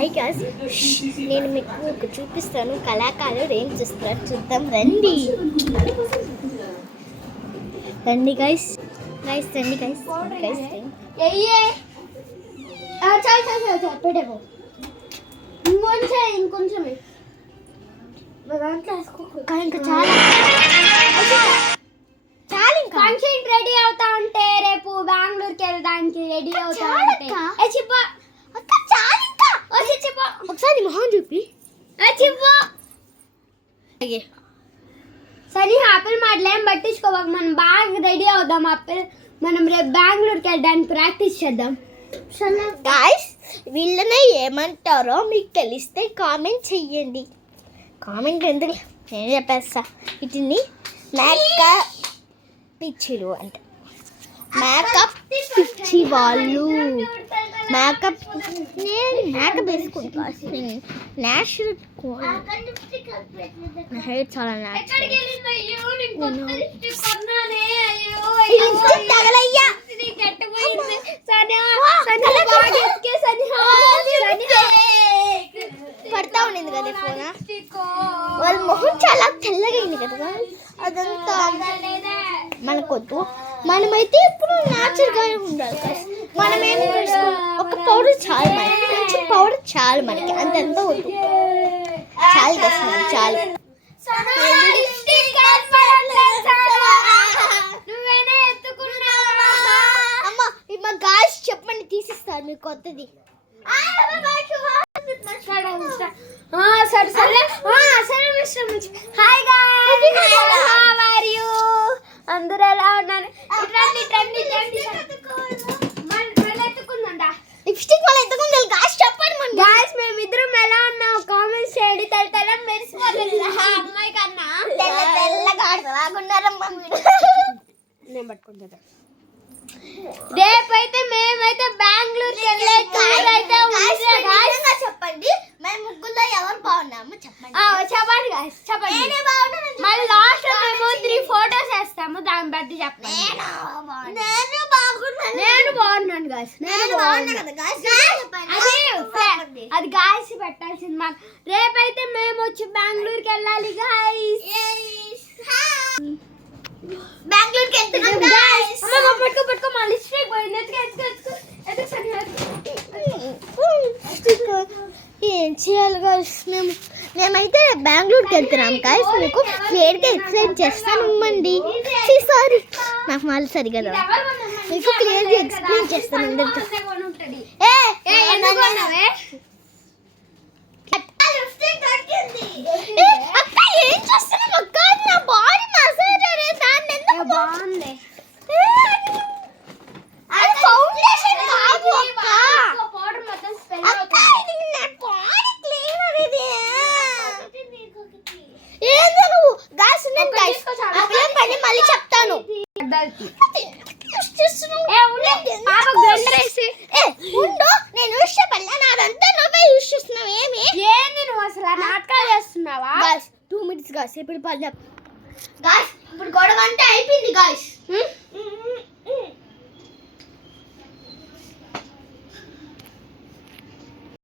Hi guys, నేను మీకు చూపిస్తాను కళాకారులు ఏం చేస్తున్నారు. చూద్దాం రండి. రండి గైస్, రండి గైస్. పెట్టేపో ఇంకొంచెమే ఇంకా చాలా ఫంక్షన్ రెడీ అవుతా ఉంటే రేపు బెంగళూరుకి వెళ్ళడానికి రెడీ అవుతా ఉంటే ఒకసారి మొహం చూపి సరే ఆపిల్ మాటలేం పట్టించుకోవాలి. మనం బాగా రెడీ అవుదాం. ఆపిల్ మనం రేపు బెంగళూరుకి వెళ్ళడానికి ప్రాక్టీస్ చేద్దాం. గాయ్స్, వీళ్ళనే ఏమంటారో మీకు తెలిస్తే కామెంట్ చెయ్యండి. కామెంట్ ఎందుకు నేను చెప్పేస్తా. వీటిని మేకప్ పిచ్చిలు అంటే మేకప్ పిచ్చి వాళ్ళు. మేకప్ నేను మేకప్ వేసుకుంటాను. నేచురల్ హెయిర్ చాలా పడతా ఉండేది కదా ఫోన్. వాళ్ళ మొహం చాలా తెల్లగా అయింది కదా. అదంతా మనకొద్దు. మనమైతే ఇప్పుడు న్యాచురల్గానే ఉండాలి. మనం ఏం ఒక పౌడర్ చాలు, మనకి కొంచెం పౌడర్ చాలు, మనకి అంతంత వద్దు. చాలు కదా, చాలు. అమ్మ మా గాయ్స్ చెప్పండి, తీసిస్తారు మీకు కొత్తది. Hi guys, how are you? అందరూ ఎలా ఉన్నారు? లిప్స్టిక్ వల్ల ఎత్తుకుంది గాయ్స్, చెప్పండి మన గాయ్స్. మేమిద్దరం ఎలా ఉన్నాం కామెంట్స్ చేయండి. తెల్ల మెరిసిపోతుంది అమ్మాయి కన్నా. తెల్లగా ఆడుతున్నారమ్మా మీరు. నేను పట్టుకుంటా. రేపైతే మేమైతే బెంగళూరుకి వెళ్ళే టూర్ అయితే చెప్పండి. మేము ముగ్గురులో ఎవరు బాగున్నాము చెప్పండి. చెప్పండి గాయ్స్, చెప్పండి. మళ్ళీ లాస్ట్ మేము 3 ఫోటోస్ వేస్తాము, దాన్ని బట్టి చెప్పండి. నేను బాగున్నాను గాయ్స్. అది గాయ్స్ పెట్టాల్సింది మాకు. రేపైతే మేము వచ్చి బెంగళూరుకి వెళ్ళాలి గాయ్స్. బెంగళూరుకి వెళ్తున్నాం గాయ్స్. పట్టుకో మా లిప్స్టిక్ పోయింది. ఏం చేయాలి గాయ్స్? మేమైతే బెంగళూరుకి వెళ్తున్నాం గాయ్స్. మీకు క్లియర్గా ఎక్స్ప్లెయిన్ చేస్తాను ఇమ్మండి. సారీ, నాకు మళ్ళీ సరిగా మీకు క్లియర్గా ఎక్స్ప్లెయిన్ చేస్తాను అందరితో. అక్క ఏం చేస్తున్నావు అక్క? నా బాడీ మసాజ్ దాన్ని ఎందుకు బాగుంది. అది ఫౌండేషన్ కాదు అక్క. పౌడర్ మొత్తం స్ప్రెడ్ అక్క ఇది నా బాడీ క్లీనర్ ఇది. ఏందో నువ్వు గాయ్స్, నేను గాయ్స్ అప్పుడే పని మళ్ళీ చెప్తాను. నేను యూస్ చెప్పాలా? నాదంతా నువ్వే యూస్ చేస్తున్నావు. ఏంది నువ్వు అసలు నాటకాలు చేస్తున్నావా? Guys 2 minutes guys. ఇప్పుడు పని గాయ్స్, ఇప్పుడు గొడవ అంటే అయిపోయింది గాయ్స్.